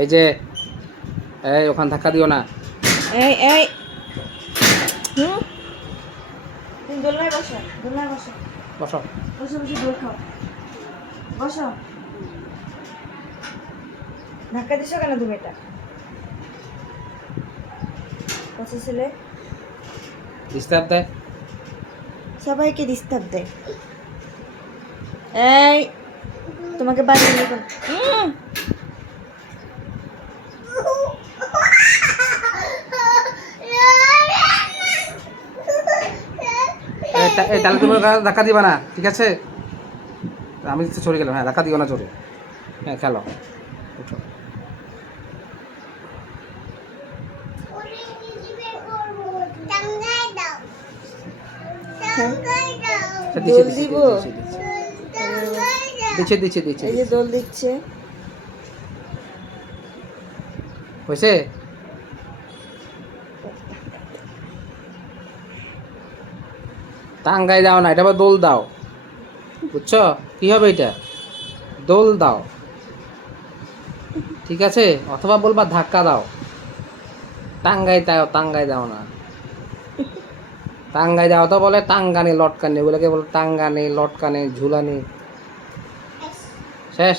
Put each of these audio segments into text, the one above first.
এই যে এই ওখানে ধাক্কা দিও না। এই এই। হুম? তুমি দোলনায় বসো দোলনায় বসো। বসো। বসে বসে দোল খাও। বসো। ধাক্কা দিছো কেন তুমি এটা? কত ছেলে। ডিস্টার্ব দেয় সবাইকে ডিস্টার্ব দেয় এই তোমাকে বাড়ি নিয়ে গেল এই তা- এই তাহলে তুমি ধাক্কা দিবা না ঠিক আছে? আমি চলে গেলাম হ্যাঁ ধাক্কা দিও না জোরে। হ্যাঁ খেলো। উঠো। আচ্ছা, দিচ্ছি, দোল দিচ্ছি, দিব? দিচ্ছি, দিচ্ছি, দিচ্ছি, দিচ্ছি, এই যে দোল দিচ্ছে। হয়েছে? টাঙ্গাই দাও না, এটা আবার দোল দাও। বুঝছ? কি হবে এটা? দোল দাও। ঠিক আছে? অথবা বলবা ধাক্কা দাও। টাঙ্গাই দাও টাঙ্গাই দাও না। টাঙ্গাই দাও তো বলে টাঙ্গানি, লটকানি ওগুলোকে বলে টাঙ্গানি, লটকানি, ঝুলানি। শেষ?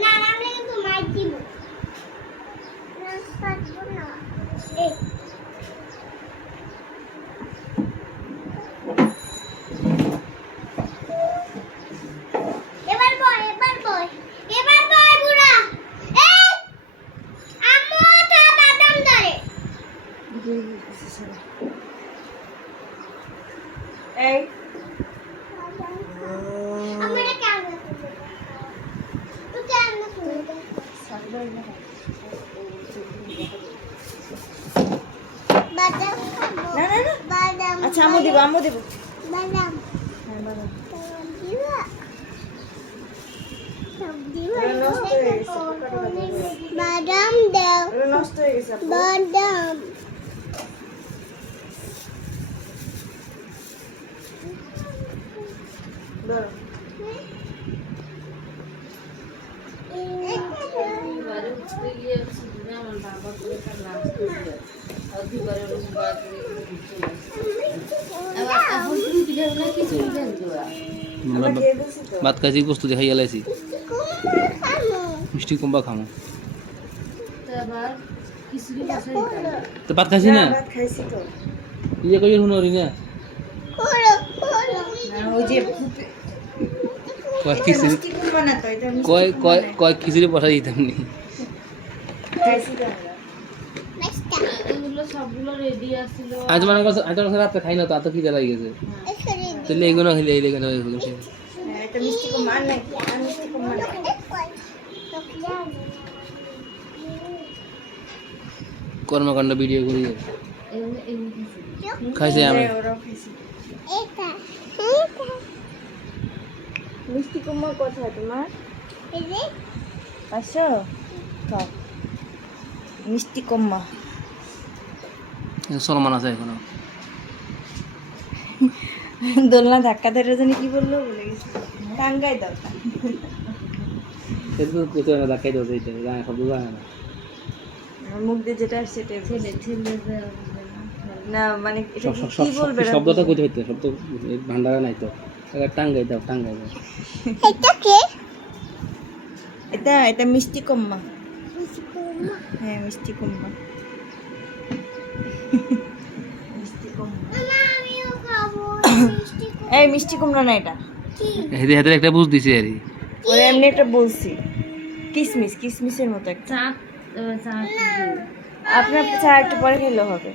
না না আমরা কিন্তু মাইক দিব না পারব না এই এবার বয় এবার বয় এবার বয় বুড়া এই আম্মু তা বাদাম ধরে এই আম্মু এটা কেমন তো কেমন করে বাদাম খাব না না না বাদাম আচ্ছা আমু দিব আমু দিব বাদাম হ্যাঁ বাদাম বাদাম দিবা সব দিবা এটা নষ্ট হয়ে গেছে, পোকাটা বাদাম বাদাম দাও ওটা নষ্ট হয়ে গেছে আপু। বাদাম ধরো। ভাত খাইছি, বস্তু দেখাই গেলাইছি মিষ্টি কুম্বা খামো। তো ভাত খাইছি না? ইয়ে কই শুনো, রিনা। কয় খিচুড়ি কয় কয় খিচুড়ি পাঠাই দিতাম নি। আজ মানে কাছে আজ মানে রাতে খাই না তো এত খিদে লাগে গেছে তাহলে এগুলো এই লেগে হয়ে হ্যাঁ, এটা মিষ্টি আর মিষ্টি। কর্মকাণ্ড ভিডিও করি খাইছে। আমি হ্যাঁ, খাইছে। মিষ্টি কুমড়া কোথায় তোমার? পাঁচশো মিষ্টি কুমড়া। সলমান আছে এখনও। দোলনা ধাক্কা ধরে জানি কি বলল বলে গেছি। টাঙ্গাই দাও। না এইটা জানে সব জানে না। মুখ দিয়ে যেটা আসছে সেটাই ছেলে ছেলে না। মানে এটা কি- বলবে শব্দটা হইতে শব্দ ভান্ডারে নাই তো। টাঙ্গাই দাও টাঙ্গাই দাও। এটা এটা মিষ্টি কম্মা হ্যাঁ মিষ্টি কম্মা এই মিষ্টি কুমড়া না এটা। হেদে হেঁটে একটা বুঝ দিছি আর। ওরা এমনি একটা বলছি। কিসমিস কিসমিসের মতো একটা। আপনার চা একটু পরে খেলে হবে।